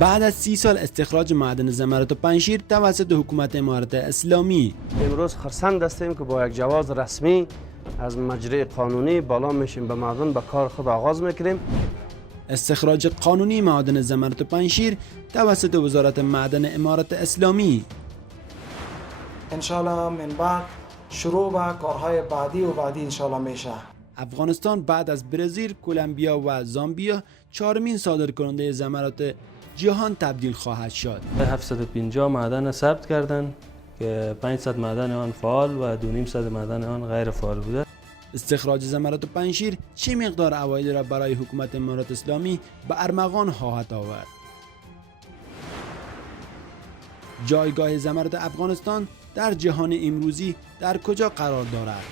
بعد از 30 سال استخراج معدن زمرد و پنجشیر توسط حکومت امارت اسلامی، امروز خرسند هستیم که با یک جواز رسمی از مجری قانونی بالا میشیم به معدن، به کار خود آغاز میکنیم. استخراج قانونی معدن زمرد و پنجشیر توسط وزارت معدن امارت اسلامی. انشالله من بعد شروع به کارهای بعدی انشالله میشه. افغانستان بعد از برزیل، کلمبیا و زامبیا چهارمین صادرکننده زمرد جهان تبدیل خواهد شد. 750 معدن ثبت کردند که 500 معدن آن فعال و 2.5 معدن آن غیر فعال بوده. استخراج زمرد و پنجشیر چه مقدار عواید را برای حکومت امارت اسلامی به ارمغان خواهد آورد؟ جایگاه زمرد افغانستان در جهان امروزی در کجا قرار دارد؟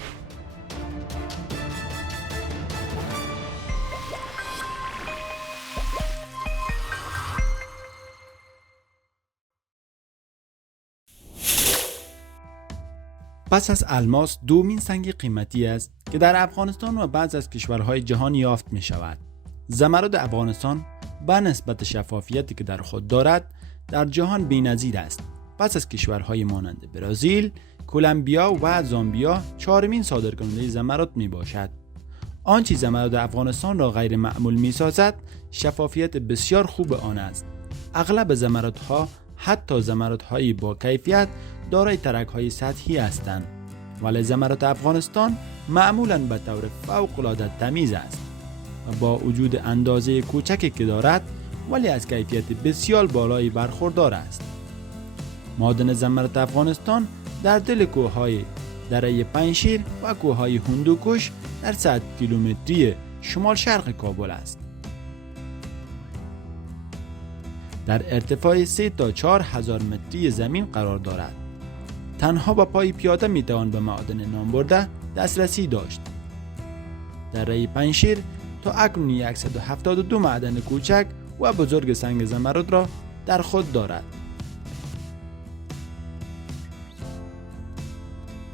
پس از الماس دومین سنگ قیمتی است که در افغانستان و بعضی از کشورهای جهان یافت می شود. زمرد افغانستان به نسبت شفافیتی که در خود دارد در جهان بی‌نظیر است. پس از کشورهای مانند برزیل، کلمبیا و زامبیا چهارمین صادرکننده زمرد می باشد. آنچه زمرد افغانستان را غیر معمول می سازد شفافیت بسیار خوب آن است. اغلب زمردها، حتی زمردهای با کیفیت، دارای ترک‌های سطحی هستند، ولی زمرد افغانستان معمولاً به طور فوق‌العاده تمیز است و با وجود اندازه کوچکی که دارد ولی از کیفیت بسیار بالایی برخوردار است. معدن زمرد افغانستان در دل کوههای دره پنجشیر و کوههای هندوکش در 100 کیلومتری شمال شرق کابل است. در ارتفاع 3 تا 4 هزار متری زمین قرار دارد. تنها با پای پیاده می توان به معادن نامبرده دسترسی داشت. دره پنجشیر تا اکنون 172 معدن کوچک و بزرگ سنگ زمرد را در خود دارد.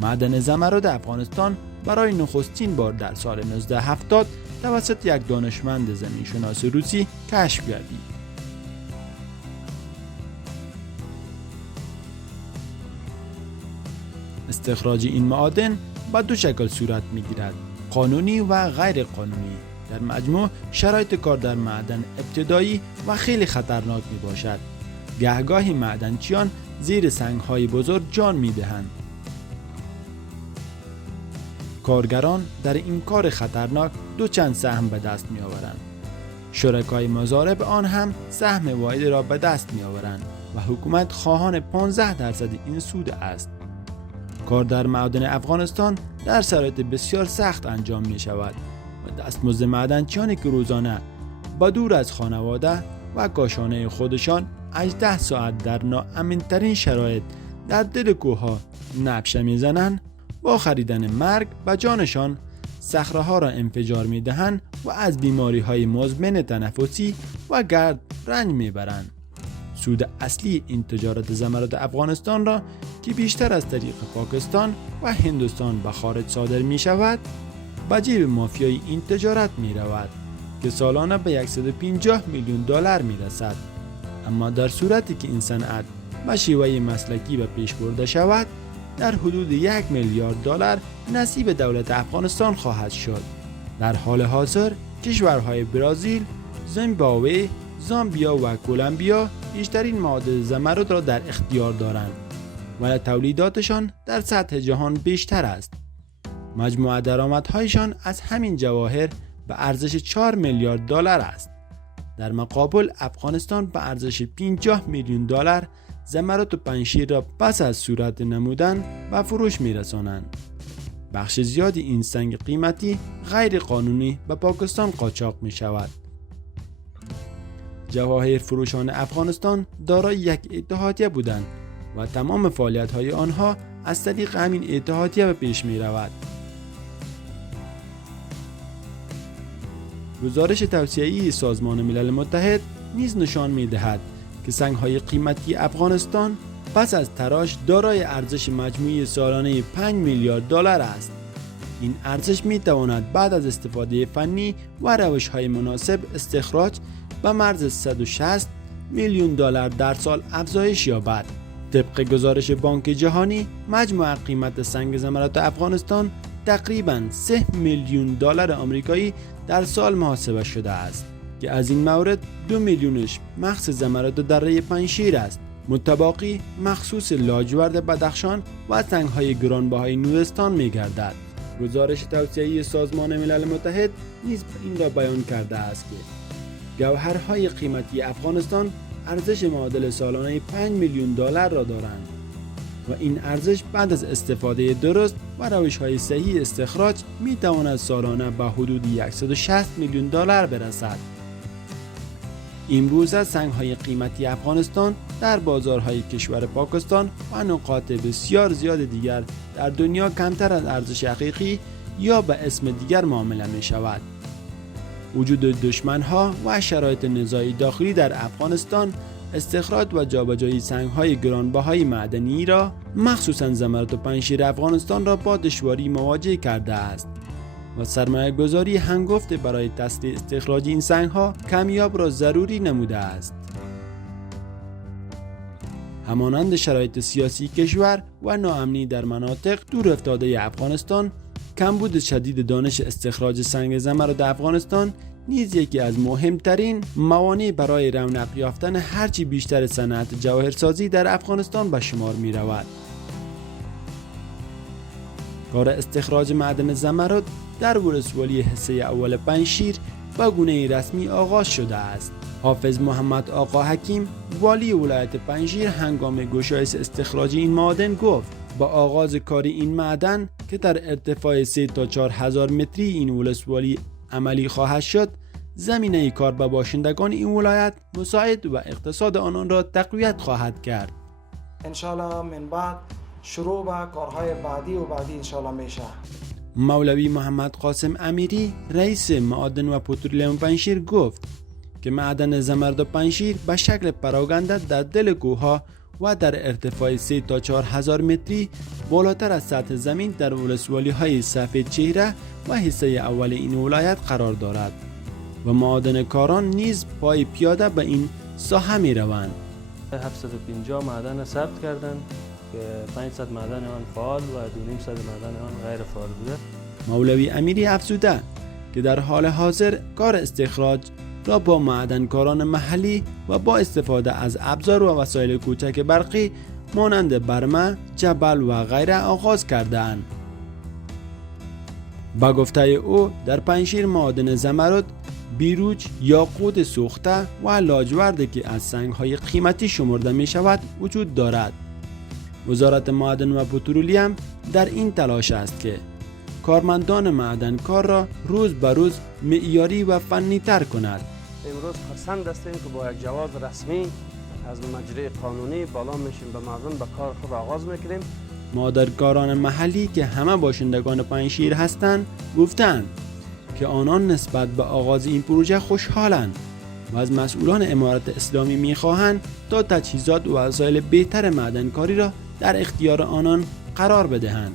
معدن زمرد افغانستان برای نخستین بار در سال 1970 توسط یک دانشمند زمینشناس روسی کشف گردید. استخراج این معادن با دو شکل صورت می‌گیرد: قانونی و غیر قانونی. در مجموع شرایط کار در معدن ابتدایی و خیلی خطرناک میباشد. گهگاهی معدنچیان زیر سنگ‌های بزرگ جان می‌دهند. کارگران در این کار خطرناک دو چند سهم به دست می‌آورند. شرکای مضارب آن هم سهم واحد را به دست می‌آورند و حکومت خواهان 15% این سود است. کار در معادن افغانستان در شرایط بسیار سخت انجام می شود و دستمزد معدنچیانی که روزانه با دور از خانواده و کاشانه خودشان 18 ساعت در ناامن‌ترین شرایط در دل کوه‌ها نبشه می زنند، با خریدن مرگ به جانشان صخره‌ها را انفجار می دهند و از بیماری‌های مزمن تنفسی و گرد رنج می برند. سود اصلی این تجارت زمرد افغانستان را که بیشتر از طریق پاکستان و هندوستان به خارج صادر می شود، به جیب مافیای این تجارت می رود که سالانه به 150 میلیون دلار می رسد. اما در صورتی که این صنعت به شیوه مسلکی به پیش برده شود، در حدود 1 میلیارد دلار نصیب دولت افغانستان خواهد شد. در حال حاضر کشورهای برزیل، زیمبابوه، زامبیا و کلمبیا بیشترین معادن زمرد را در اختیار دارند، ولی تولیداتشان در سطح جهان بیشتر است. مجموع درآمدهایشان از همین جواهر به ارزش 4 میلیارد دلار است. در مقابل افغانستان به ارزش 50 میلیون دلار زمرد و پنجشیر را پس از صورت نمودن به فروش می‌رسانند. بخش زیادی این سنگ قیمتی غیر قانونی به پاکستان قاچاق می شود. جواهر فروشان افغانستان دارای یک اتحادیه بودند و تمام فعالیت‌های آنها از طریق همین اتحادیه به پیش می رود. گزارش توسعه‌ای سازمان ملل متحد نیز نشان می دهد که سنگ‌های قیمتی افغانستان پس از تراش دارای ارزش مجموعی سالانه 5 میلیارد دلار است. این ارزش می تواند بعد از استفاده فنی و روش‌های مناسب استخراج به مرز 160 میلیون دلار در سال افزایش یابد. طبق گزارش بانک جهانی، مجموع قیمت سنگ زمرد افغانستان تقریباً 3 میلیون دلار آمریکایی در سال محاسبه شده است که از این مورد 2 میلیونش مخصوص زمرد دره پنجشیر است. متباقی مخصوص لاجورد بدخشان و سنگ‌های گرانبهای نورستان می‌گردد. گزارش توسعه‌ای سازمان ملل متحد نیز این را بیان کرده است که گوهرهای قیمتی افغانستان ارزش معادل سالانه 5 میلیون دلار را دارند و این ارزش بعد از استفاده درست و روش‌های صحیح استخراج می‌تواند سالانه به حدود 160 میلیون دلار برسد. امروزه سنگ‌های قیمتی افغانستان در بازارهای کشور پاکستان و نقاط بسیار زیاد دیگر در دنیا کمتر از ارزش حقیقی یا به اسم دیگر معامله می‌شود. وجود دشمن‌ها و شرایط نزاعی داخلی در افغانستان استخراج و جابجایی سنگ‌های گرانبهای معدنی را مخصوصاً زمرد و پنجشیر افغانستان را با دشواری مواجه کرده است و سرمایه گذاری هنگفت برای تسریع استخراج این سنگ‌ها کمیاب را ضروری نموده است. همانند شرایط سیاسی کشور و ناامنی در مناطق دور افتاده افغانستان، کمبود شدید دانش استخراج سنگ زمرد افغانستان نیز یکی از مهمترین موانع برای رونق یافتن هرچی بیشتر صنعت جواهرسازی در افغانستان به شمار می رود. کار استخراج معدن زمرد در ولسوالی حصه اول پنجشیر با گونه رسمی آغاز شده است. حافظ محمد آقا حکیم والی ولایت پنجشیر هنگام گشایش استخراج این معدن گفت با آغاز کار این معدن که در ارتفاع 3 تا 4 هزار متری این ولسوالی عملی خواهد شد، زمینه کار به باشندگان این ولایت مساعد و اقتصاد آنان را تقویت خواهد کرد. انشالله من بعد شروع به کارهای بعدی انشالله میشه. مولوی محمد قاسم امیری رئیس معادن و پترولیم پنجشیر گفت که معدن زمرد پنجشیر به شکل پراگنده در دل کوهها و در ارتفاع 3 تا 4 هزار متری بالاتر از سطح زمین در ولسوالی های سفید چهره و حصه اول این ولایت قرار دارد و معادن کاران نیز پای پیاده به این ساحه می روند. 750 معدن ثبت کردند که 500 معدن آن فعال و 2.5 معدن آن غیر فعال بوده. مولوی امیری افزوده که در حال حاضر کار استخراج را با معدنکاران محلی و با استفاده از ابزار و وسایل کوچک برقی مانند برمه، جبل و غیره آغاز کرده‌اند. با گفته او در پنجشیر معادن زمرد، بیروج، یاقوت سوخته و لاجورد که از سنگ‌های قیمتی شمرده می شود وجود دارد. وزارت معدن و پترولیم در این تلاش است که کارمندان معدنکار را روز به روز معیاری و فنی تر کند. امروز خرسند هستیم که با یک جواز رسمی از مجری قانونی بالا میشیم به مردم به کار خود آغاز میکنیم. معدنکاران محلی که همه باشندگان پنجشیر هستند گفتند که آنان نسبت به آغاز این پروژه خوشحالند و از مسئولان امارت اسلامی میخواهند تا تجهیزات و وسایل بهتر معدنکاری را در اختیار آنان قرار بدهند.